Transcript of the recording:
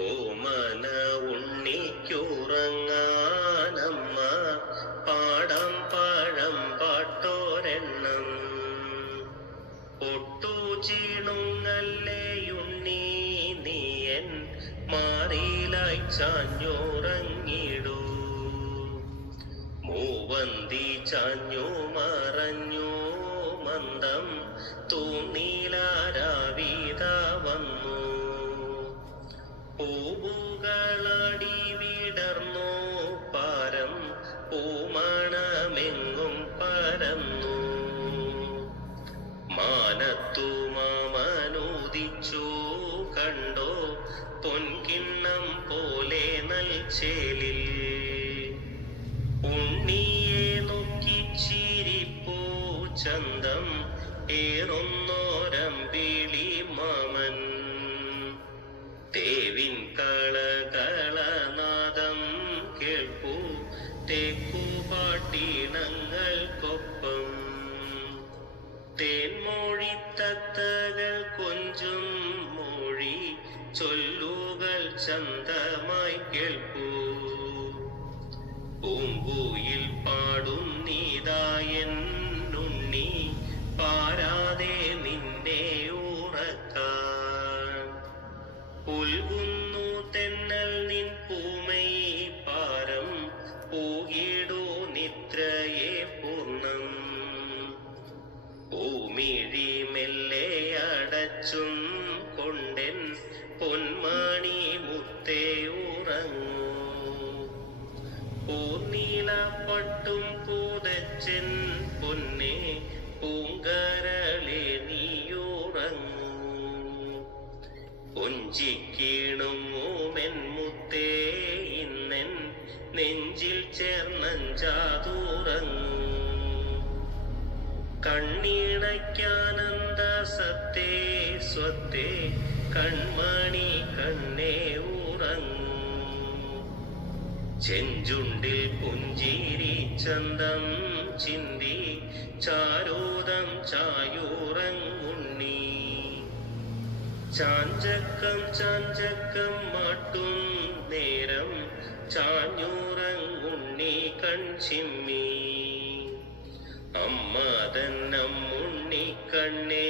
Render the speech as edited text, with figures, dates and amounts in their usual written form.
ഓമന ഉണ്ണിക്കുറങ്ങാനമ്മ പാടം പഴം പാട്ടോരെണ്ണം ഒട്ടു ചീണുങ്ങല്ലേയുണ്ണി നീയൻ മാറിയിലായി ചാഞ്ഞുറങ്ങിടൂ. മൂവന്തി ചാഞ്ഞു മറഞ്ഞു മന്ദം തൂന്നീലാരാവിത വന്നു. പൂവുകളടി വിടർന്നു പാരം പൂമണമെങ്ങും പരന്നു. മാനത്തു മാമനുദിച്ചു കണ്ടോ പൊൻകിണ്ണം പോലെ നൽചേലിൽ. ഉണ്ണിയെ നോക്കി ചിരിപ്പൂ ചന്തം ഏറുന്നോരമ്പിളി മാമൻ. തേവിൻ കളകളനാദം കേൾപ്പൂ തേക്കുപാട്ടീണങ്ങൾക്കൊപ്പം. തേൻമൊഴിത്തത്തകൾ കൊഞ്ചും മൊഴി ചൊല്ലുകൾ ചന്തമായി കേൾപ്പൂ. പൂങ്കുയിൽ പാടുന്നീതായൻ ഉണ്ണി പാരാതെ നിന്നെ ഉറക്കാൻ. പുൽകുന്നു തെന്നൽ നിൻ പൂമൈ പാരം പൂകിടൂ നിദ്രയെ പൂർണ്ണം. പൂമിഴി മെല്ലെ അടച്ചും കൊണ്ടെൻ പൊന്മണി മുത്തേ ഉറങ്ങൂ. പൂർണ്ണീല പട്ടും പൂതച്ചൻ പൊന്നെ പൂങ്കരളെ നീയുറങ്ങൂ. കൊഞ്ചിക്കീണുമെൻ മുത്തേ ഇന്നെൻ നെഞ്ചിൽ ചേർന്നഞ്ചാതുറങ്ങൂ. കണ്ണീണയ്ക്കാനന്ദ സത്തേ സ്വത്തേ കൺമണി കണ്ണേ ഉറങ്ങൂ. ചെഞ്ചുണ്ടിൽ പുഞ്ചിരി ചന്തം ചിന്തി ചാരോദം ചായുറങ്ങുണ്ണി. ചാഞ്ചക്കം മാട്ടും നേരം ചാഞ്ഞുറങ്ങുണ്ണി കൺചിമ്മി. അമ്മ തന്നമ്മുണ്ണി കണ്ണേ